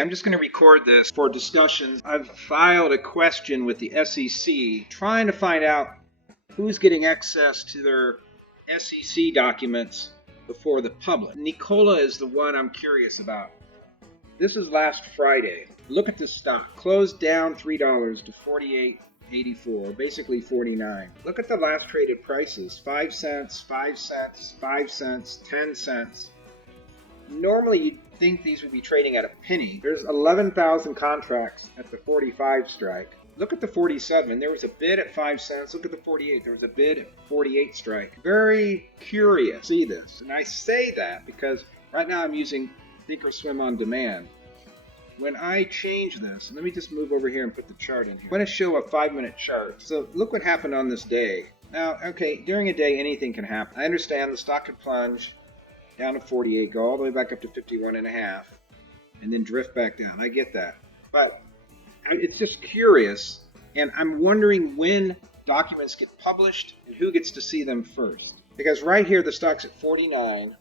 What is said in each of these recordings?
I'm just going to record this for discussions. I've filed a question with the SEC trying to find out who's getting access to their SEC documents before the public. Nikola is the one I'm curious about. This is last Friday. Look at this stock. Closed down $3 to $48.84, basically 49. Look at the last traded prices. 5 cents, 5 cents, 5 cents, 10 cents. Normally you'd think these would be trading at a penny. There's 11,000 contracts at the 45 strike. Look at the 47. There was a bid at 5 cents. Look at the 48. There was a bid at 48 strike. Very curious to see this. And I say that because right now I'm using Thinkorswim on demand. When I change this, let me just move over here and put the chart in here. I'm going to show a 5-minute chart. So look what happened on this day. Now, okay, during a day anything can happen. I understand the stock could plunge down to 48, go all the way back up to 51.5, and then drift back down. I get that. But it's just curious, and I'm wondering when documents get published and who gets to see them first. Because right here, the stock's at 49.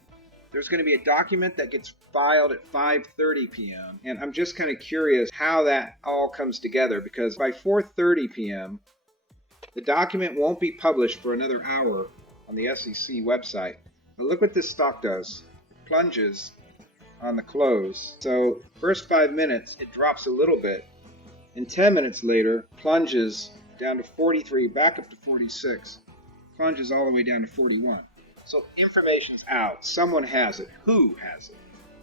There's going to be a document that gets filed at 5:30 p.m. And I'm just kind of curious how that all comes together, because by 4:30 p.m., the document won't be published for another hour on the SEC website. But look what this stock does. Plunges on the close. So first 5 minutes, it drops a little bit. And 10 minutes later, plunges down to 43, back up to 46. Plunges all the way down to 41. So information's out. Someone has it. Who has it?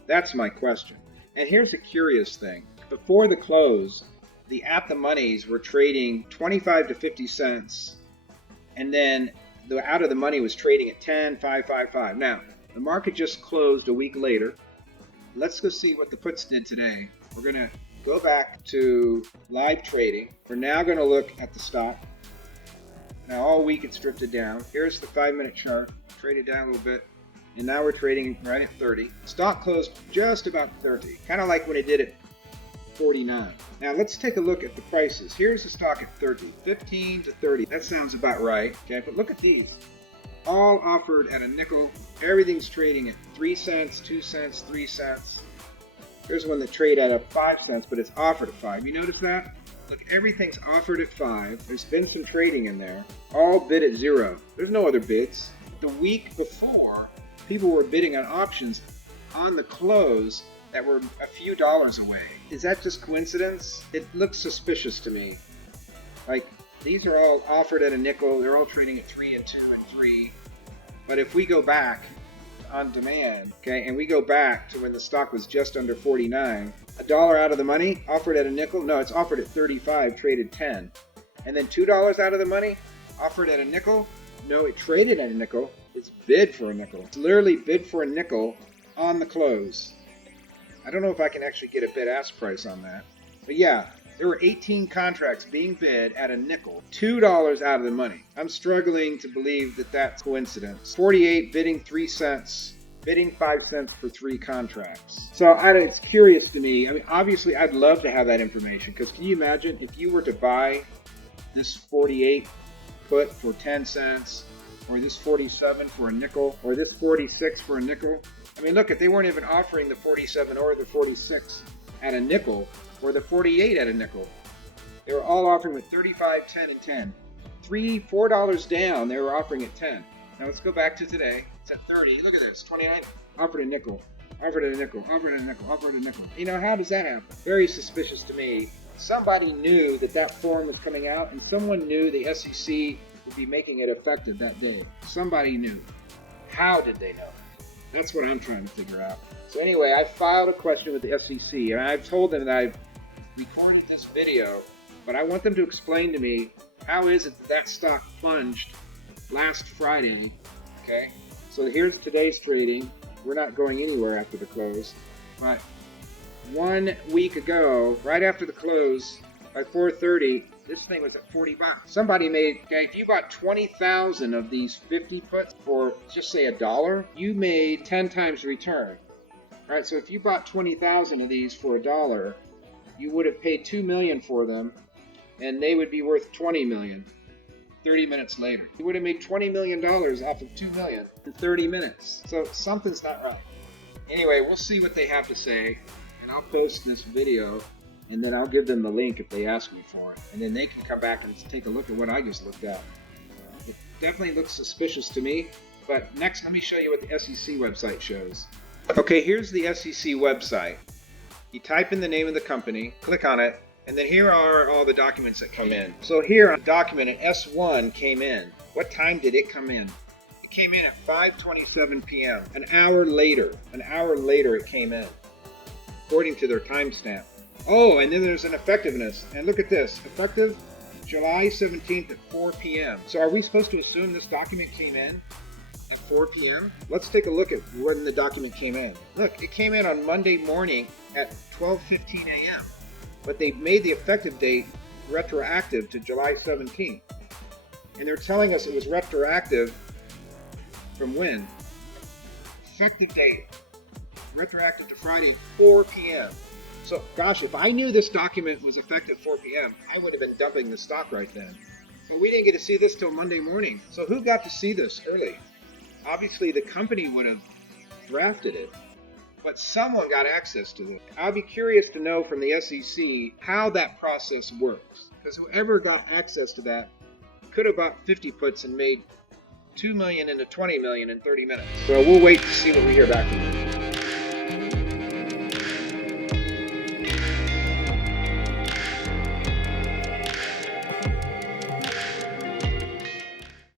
That's my question. And here's a curious thing. Before the close, the at-the-monies were trading 25 to 50 cents. And then the out of the money was trading at 10.555. Now, the market just closed a week later. Let's go see what the puts did today. We're going to go back to live trading. We're now going to look at the stock. Now, all week it's drifted down. Here's the 5-minute chart. Traded down a little bit. And now we're trading right at 30. Stock closed just about 30. Kind of like when it did at 49. Now let's take a look at the prices. Here's the stock at 30, 15 to 30. That sounds about right. Okay, but look at these. All offered at a nickel. Everything's trading at 3 cents, 2 cents, 3 cents. There's one that trade at 5 cents, but it's offered at 5. You notice that? Look, everything's offered at 5. There's been some trading in there. All bid at 0. There's no other bids. The week before, people were bidding on options on the close that were a few dollars away. Is that just coincidence? It looks suspicious to me. Like, these are all offered at a nickel. They're all trading at 3 and 2 and 3. But if we go back on demand, okay, and we go back to when the stock was just under 49, $1 out of the money, offered at a nickel? No, it's offered at 35, traded 10. And then $2 out of the money, offered at a nickel? No, it traded at a nickel. It's bid for a nickel. It's literally bid for a nickel on the close. I don't know if I can actually get a bid-ask price on that. But yeah, there were 18 contracts being bid at a nickel. $2 out of the money. I'm struggling to believe that that's coincidence. 48 bidding 3 cents, bidding 5 cents for 3 contracts. So it's curious to me. I mean, obviously, I'd love to have that information, because can you imagine if you were to buy this 48 put for 10 cents, or this 47 for a nickel, or this 46 for a nickel? I mean, look, if they weren't even offering the 47 or the 46 at a nickel, or the 48 at a nickel. They were all offering with 35, 10, and 10. $4 down, they were offering at 10. Now let's go back to today. It's at 30. Look at this, 29. Offered a nickel, offered a nickel, offered a nickel, offered a nickel. You know, how does that happen? Very suspicious to me. Somebody knew that that form was coming out, and someone knew the SEC would be making it effective that day. Somebody knew. How did they know? That's what I'm trying to figure out. So anyway, I filed a question with the SEC, and I've told them that I've recorded this video, but I want them to explain to me, how is it that that stock plunged last Friday, okay? So here's today's trading. We're not going anywhere after the close. But 1 week ago, right after the close, by 4:30, this thing was at 40 bucks. Somebody made, okay, if you bought 20,000 of these 50 puts for, just say $1, you made 10 times the return. All right, so if you bought 20,000 of these for $1, you would have paid $2 million for them, and they would be worth $20 million 30 minutes later. You would have made $20 million off of $2 million in 30 minutes. So something's not right. Anyway, we'll see what they have to say. and I'll post this video, and then I'll give them the link if they ask me for it, and then they can come back and take a look at what I just looked at. It definitely looks suspicious to me, but next let me show you what the SEC website shows. Okay, here's the SEC website. You type in the name of the company, click on it, and then here are all the documents that come in. So here on document an S1 came in. What time did it come in? It came in at 5:27 p.m. An hour later it came in, according to their timestamp. Oh, and then there's an effectiveness. And look at this, effective July 17th at 4 p.m. So are we supposed to assume this document came in at 4 p.m.? Let's take a look at when the document came in. Look, it came in on Monday morning at 12:15 a.m. But they made the effective date retroactive to July 17th. And they're telling us it was retroactive from when? Effective date retroactive to Friday, 4 p.m. So, gosh, if I knew this document was effective 4 p.m., I would have been dumping the stock right then. But we didn't get to see this till Monday morning. So who got to see this early? Obviously, the company would have drafted it, but someone got access to it. I'll be curious to know from the SEC how that process works, because whoever got access to that could have bought 50 puts and made $2 million into $20 million in 30 minutes. So we'll wait to see what we hear back from them.